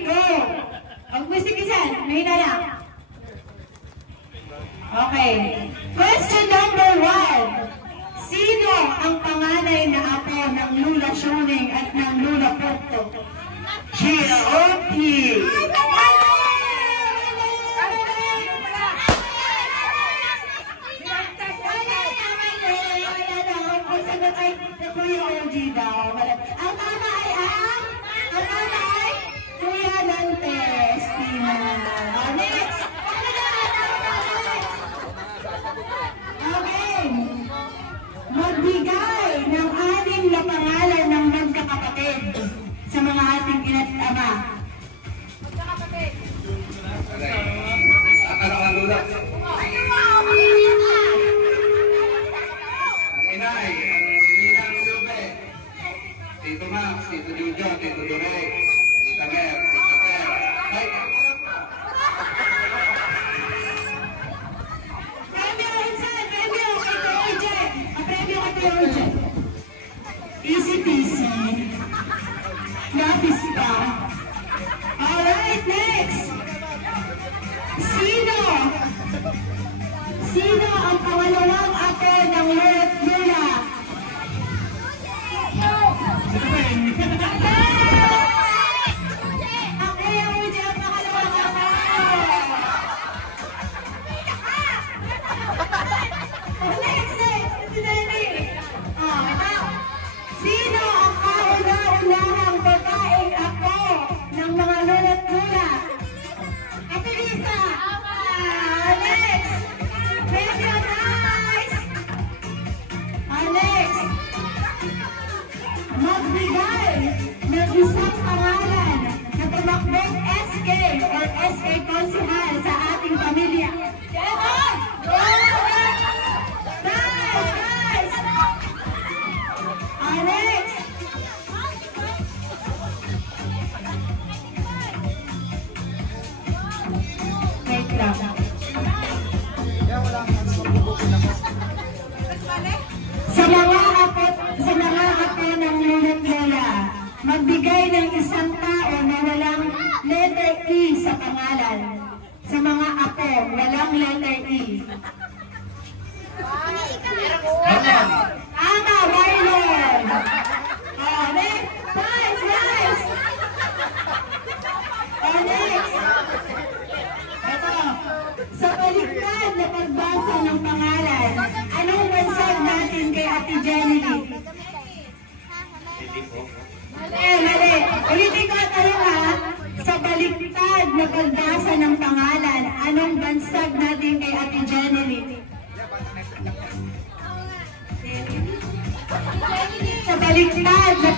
go! Mag-music isan, may lang. Okay. Question number 1. Sino ang panganay na apo ng Lula Shuning at ng Lula Porto? Gia Oki! Ang tama ay Kuya Dantes. Next! Okay. Magbigay ng 6 na pangalan ng magkakapatid sa mga ating ina't ama. Magkakapatid. Ano ang lula? Inay, Ninang Lube, Tito Max, Tito Jojo, Tito Durek, Tita Mer, Tita Per. Easy peasy. Lapis pa. Alright, next. Sino ang pangalawang apo ng Lord Lula? Ang Kuya Uji ang pangalawang apo. Next. Si Danny. Sino ang kauna-unahang babaeng ako ng mga lolo't lula? Ate Lisa! Next! Medyo nice! Next! Magbigay ng isang pangalan na tumakbong SK or SK Consumal sa ating pamilya. Nice! Next! Wait lang. Sa mga apo ng lolo't lola, magbigay ng isang tao na walang letter E sa pangalan. Sa mga apo, walang letter E. Ama, Marlon! Next! Nice! Next! Ito, sa baliktad na pagbasa ng pangalan, anong bansag natin kay Ate Jenny? Mali. Ulitin ko tanong ha. Sa baliktad na pagbasa ng pangalan, anong bansag natin kay Ate Jenny? Sa baliktad na